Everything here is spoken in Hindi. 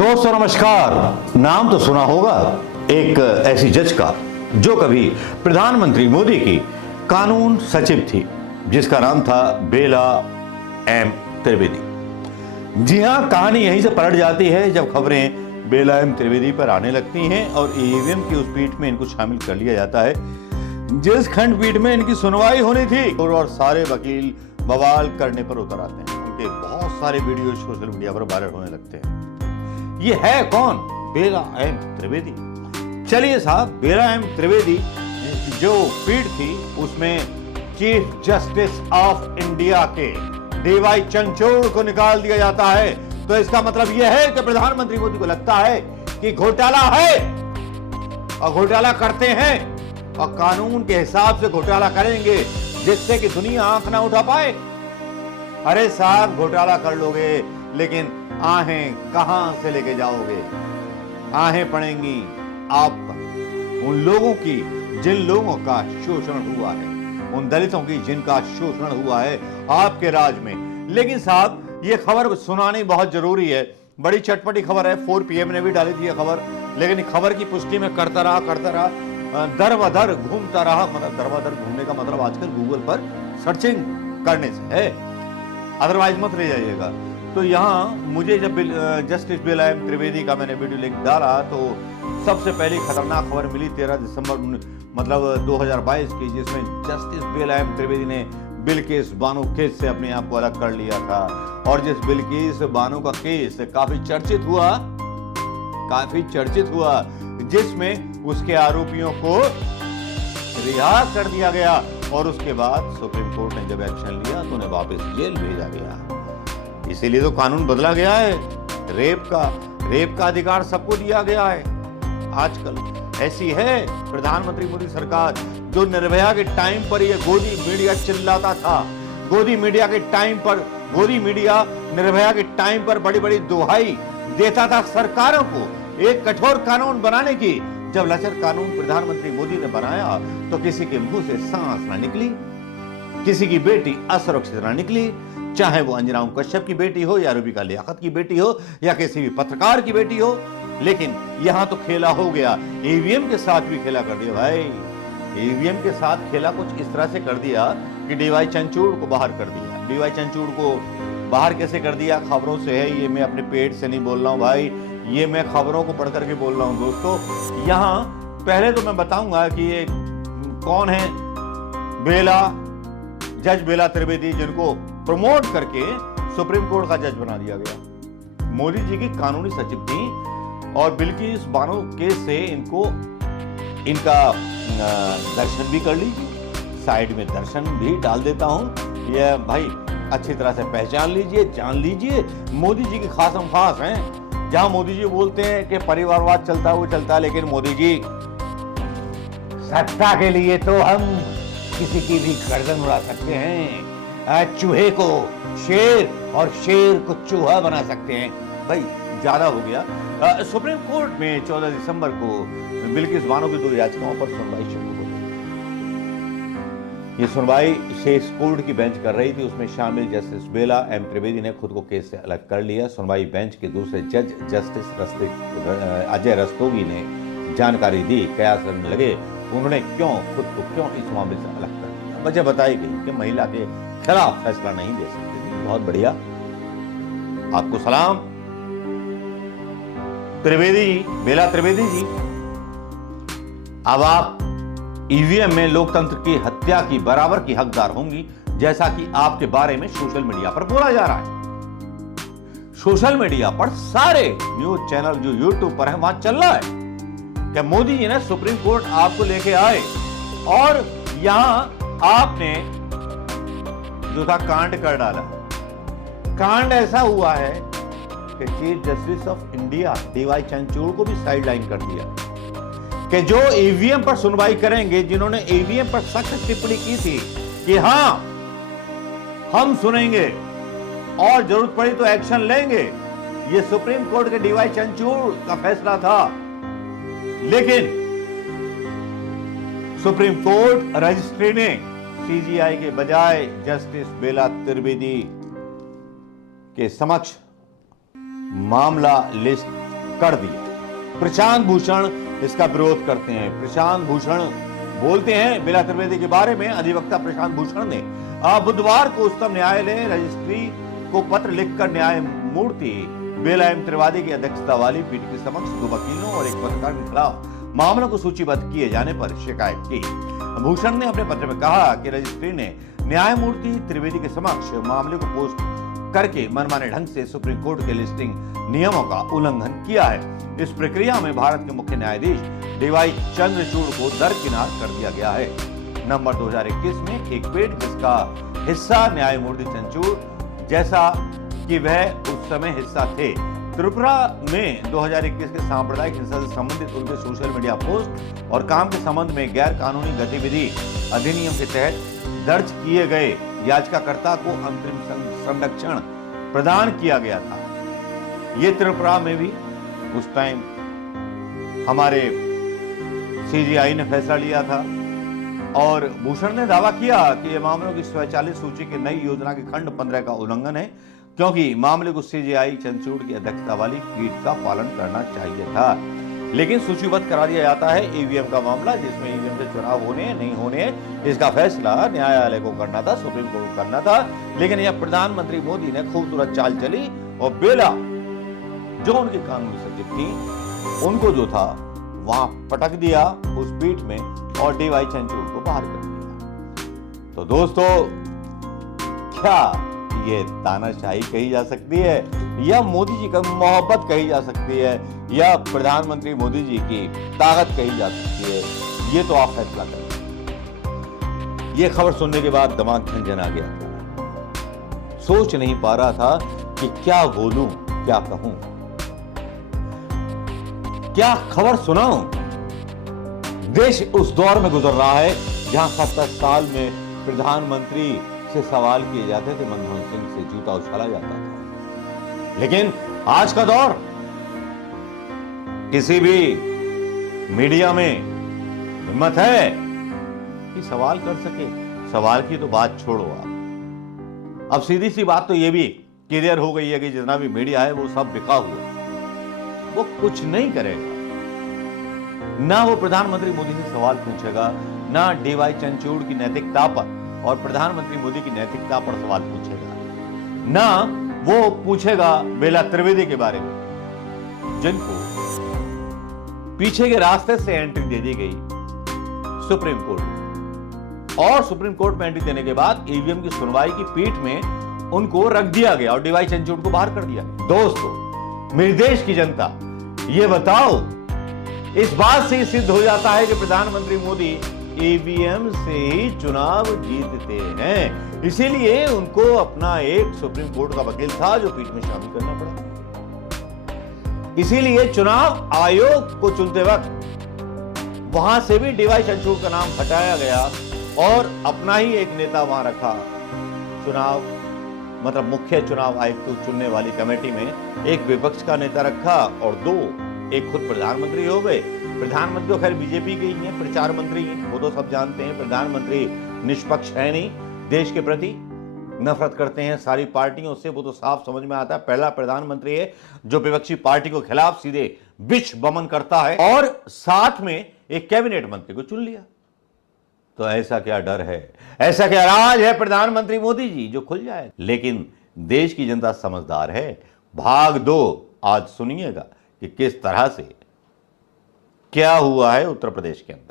दोस्तों नमस्कार। नाम तो सुना होगा एक ऐसी जज का जो कभी प्रधानमंत्री मोदी की कानून सचिव थी, जिसका नाम था बेला एम त्रिवेदी। जी हां, कहानी यहीं से पलट जाती है जब खबरें बेला एम त्रिवेदी पर आने लगती हैं और ईवीएम की उस पीठ में इनको शामिल कर लिया जाता है जिस खंडपीठ में इनकी सुनवाई होनी थी, और सारे वकील बवाल करने पर उतर आते हैं। उनके बहुत सारे वीडियो सोशल मीडिया पर वायरल होने लगते हैं। ये है कौन? बेला एम त्रिवेदी। चलिए साहब, बेला एम त्रिवेदी जो पीठ थी उसमें चीफ जस्टिस ऑफ इंडिया के डीवाई चंद्रचूड़ को निकाल दिया जाता है। तो इसका मतलब यह है कि प्रधानमंत्री मोदी को लगता है कि घोटाला है और घोटाला करते हैं और कानून के हिसाब से घोटाला करेंगे जिससे कि दुनिया आंख ना उठा पाए। अरे साहब, घोटाला कर लोगे लेकिन आहें कहां से लेके जाओगे? आहें पड़ेंगी आप पर, उन लोगों की जिन लोगों का शोषण हुआ है, उन दलितों की जिनका शोषण हुआ है आपके राज में। लेकिन साहब, ये खबर सुनानी बहुत जरूरी है। बड़ी चटपटी खबर है। 4 PM ने भी डाली थी ये खबर, लेकिन खबर की पुष्टि में करता रहा, दर बदर घूमता रहा। मतलब दर बदर घूमने का मतलब आजकल गूगल पर सर्चिंग करने से है, अदरवाइज मत ले जाइएगा। तो यहाँ मुझे जब जस्टिस बेला एम त्रिवेदी का मैंने वीडियो लिंक डाला तो सबसे पहली खतरनाक खबर मिली 13 दिसंबर मतलब 2022 की, जिसमें जस्टिस बेला एम त्रिवेदी ने बिल्किस बानो केस से अपने आप को अलग कर लिया था। और जिस बिल्किस बानो का केस काफी चर्चित हुआ जिसमें उसके आरोपियों को रिहा कर दिया गया और उसके बाद सुप्रीम कोर्ट ने जब एक्शन लिया तो उन्हें वापस जेल भेजा गया। इसीलिए तो कानून बदला गया है। रेप का अधिकार सबको दिया गया है। आजकल ऐसी है प्रधानमंत्री मोदी सरकार, जो निर्भया के टाइम पर ये गोदी मीडिया चिल्लाता था। गोदी मीडिया निर्भया के टाइम पर बड़ी बड़ी दुहाई देता था सरकारों को एक कठोर कानून बनाने की। जब लचर कानून प्रधानमंत्री मोदी ने बनाया तो किसी के मुंह से सांस ना निकली, किसी की बेटी असुरक्षित ना निकली, चाहे वो अंजना कश्यप की बेटी हो या रूबिका लियाकत की बेटी हो या किसी भी पत्रकार की बेटी हो। लेकिन यहां तो खेला हो गया, ईवीएम के साथ भी खेला कर दिया भाई। ईवीएम के साथ खेला कुछ इस तरह से कर दिया कि डीवाई चंद्रचूड़ को बाहर कर दिया। डीवाई चंद्रचूड़ को बाहर कैसे कर दिया? खबरों से है, ये मैं अपने पेट से नहीं बोल रहा हूं भाई, ये मैं खबरों को पढ़ करके बोल रहा हूं। दोस्तों, यहां पहले तो मैं बताऊंगा कि ये कौन है जज बेला त्रिवेदी, जिनको प्रमोट करके सुप्रीम कोर्ट का जज बना दिया गया। मोदी जी की कानूनी सचिव थी और बिल्किस बानो केस से इनका दर्शन भी कर लीजिए। साइड में दर्शन भी डाल देता हूं। यह भाई अच्छी तरह से पहचान लीजिए, जान लीजिए, मोदी जी की खासम खास हैं। जहां मोदी जी बोलते हैं कि परिवारवाद चलता है वो चलता है, लेकिन मोदी जी सत्ता के लिए तो हम किसी की भी गर्दन उड़ा सकते हैं, चूहे को शेर और शेर को चूहा बना सकते हैं। भाई ज्यादा हो गया। सुप्रीम कोर्ट में 14 दिसंबर को बिल्किस बानो की 2 याचिकाओं पर सुनवाई शुरू हो गई। ये सुनवाई शेष कोर्ट की बेंच कर रही थी। उसमें शामिल जस्टिस बेला एम त्रिवेदी ने खुद को केस से अलग कर लिया। सुनवाई बेंच के दूसरे जज जस्टिस अजय रस्तोगी ने जानकारी दी। कयास करने लगे उन्होंने खुद को इस मामले से अलग कर दिया। वजह बताई गई कि महिला के खिलाफ फैसला नहीं दे सकते। बहुत बढ़िया, आपको सलाम बेला त्रिवेदी जी। अब आप ईवीएम में लोकतंत्र की हत्या की बराबर की हकदार होंगी, जैसा कि आपके बारे में सोशल मीडिया पर बोला जा रहा है। सोशल मीडिया पर सारे न्यूज चैनल जो यूट्यूब पर है वहां चल रहा है कि मोदी जी ने सुप्रीम कोर्ट आपको लेके आए और यहां आपने जो था कांड कर डाला। कांड ऐसा हुआ है कि chief justice of India DY Chandrachud को भी साइडलाइन कर दिया कि जो ईवीएम पर सुनवाई करेंगे, जिन्होंने ईवीएम पर सख्त टिप्पणी की थी कि हां हम सुनेंगे और जरूरत पड़ी तो एक्शन लेंगे, ये सुप्रीम कोर्ट के डीवाई चंद्रचूड़ का फैसला था। लेकिन सुप्रीम कोर्ट रजिस्ट्री ने सीजीआई के बजाय जस्टिस बेला त्रिवेदी के समक्ष मामला लिस्ट कर दिया। प्रशांत भूषण इसका विरोध करते हैं। प्रशांत भूषण बोलते हैं बेला त्रिवेदी के बारे में। अधिवक्ता प्रशांत भूषण ने बुधवार को उच्चतम न्यायालय रजिस्ट्री को पत्र लिखकर न्यायमूर्ति बेला एम त्रिवेदी की अध्यक्षता वाली पीठ के समक्ष 2 वकीलों और 1 पत्रकार के खिलाफ मामलों को सूचीबद्ध किए जाने पर शिकायत की। भूषण ने अपने पत्र में कहा कि रजिस्ट्री ने न्यायमूर्ति त्रिवेदी के समक्ष मामले को पोस्ट करके मनमाने ढंग से सुप्रीम कोर्ट के लिस्टिंग नियमों का उल्लंघन किया है। इस प्रक्रिया में भारत के मुख्य न्यायाधीश डीवाई चंद्रचूड़ को दरकिनार कर दिया गया है। नवंबर 2021 में एक पीठ जिसका हिस्सा न्यायमूर्ति चंद्रचूड़ जैसा कि वह उस समय हिस्सा थे, त्रिपुरा में 2021 के सांप्रदायिक हिंसा से संबंधित उनके सोशल मीडिया पोस्ट और काम के संबंध में गैर कानूनी गतिविधि अधिनियम के तहत दर्ज किए गए याचिकाकर्ता को अंतरिम संरक्षण प्रदान किया गया था। ये त्रिपुरा में भी उस टाइम हमारे सीजीआई ने फैसला लिया था और भूषण ने दावा किया कि यह मामलों की स्वचालित सूची की नई योजना के खंड 15 का उल्लंघन है, क्योंकि मामले को सीजीआई चंद्रचूड़ की अध्यक्षता वाली पीठ का पालन करना चाहिए था। लेकिन सूचीबद्ध करा दिया जाता है ईवीएम का मामला, जिसमें ईवीएम से चुनाव होने नहीं होने इसका फैसला न्यायालय को करना था, सुप्रीम कोर्ट को करना था। लेकिन यह प्रधानमंत्री मोदी ने खूबसूरत चाल चली और बेला जो उनकी कानूनी सचिव थी उनको जो था वहां पटक दिया उस पीठ में और डीवाई चंद्रचूड़ को बाहर कर दिया। तो दोस्तों, क्या ये तानाशाही कही जा सकती है या मोदी जी का मोहब्बत कही जा सकती है या प्रधानमंत्री मोदी जी की ताकत कही जा सकती है? ये तो आप फैसला करें। ये खबर सुनने के बाद दिमाग झंझन आ गया। सोच नहीं पा रहा था कि क्या बोलूं, क्या कहूं, क्या खबर सुनाऊं। देश उस दौर में गुजर रहा है जहां 70 साल में प्रधानमंत्री से सवाल किए जाते थे, मनमोहन सिंह से जूता उछाला जाता था। लेकिन आज का दौर, किसी भी मीडिया में हिम्मत है कि सवाल कर सके। सवाल की तो बात छोड़ो आप। अब सीधी सी बात तो यह भी क्लियर हो गई है कि जितना भी मीडिया है वो सब बिका हुआ, वो कुछ नहीं करेगा। ना वो प्रधानमंत्री मोदी से सवाल पूछेगा, ना डीवाई चंद्रचूड़ की नैतिकता पर और प्रधानमंत्री मोदी की नैतिकता पर सवाल पूछेगा, ना वो पूछेगा बेला त्रिवेदी के बारे में, जिनको पीछे के रास्ते से एंट्री दे दी गई सुप्रीम कोर्ट में। और सुप्रीम कोर्ट में एंट्री देने के बाद ईवीएम की सुनवाई की पीठ में उनको रख दिया गया और डीवाई चंद्रचूड़ को बाहर कर दिया गया। दोस्तों, मेरे देश की जनता, ये बताओ, इस बात से सिद्ध हो जाता है कि प्रधानमंत्री मोदी ईवीएम से ही चुनाव जीतते हैं। इसीलिए उनको अपना एक सुप्रीम कोर्ट का वकील था जो पीठ में शामिल करना पड़ा। इसीलिए चुनाव आयोग को चुनते वक्त वहां से भी डीवाई चंद्रचूड़ का नाम हटाया गया और अपना ही एक नेता वहां रखा। चुनाव मतलब मुख्य चुनाव आयुक्त को चुनने वाली कमेटी में एक विपक्ष का नेता रखा और 2 एक खुद प्रधानमंत्री हो गए। प्रधानमंत्री तो खैर बीजेपी के ही हैं, प्रचार मंत्री हैं, वो तो सब जानते हैं। प्रधानमंत्री निष्पक्ष है नहीं, देश के प्रति नफरत करते हैं सारी पार्टियों से, वो तो साफ समझ में आता है। पहला प्रधानमंत्री है जो विपक्षी पार्टी को खिलाफ सीधे विष बमन करता है और साथ में एक कैबिनेट मंत्री को चुन लिया। तो ऐसा क्या डर है, ऐसा क्या राज है प्रधानमंत्री मोदी जी जो खुल जाए? लेकिन देश की जनता समझदार है। भाग 2 आज सुनिएगा कि किस तरह से क्या हुआ है उत्तर प्रदेश के अंदर।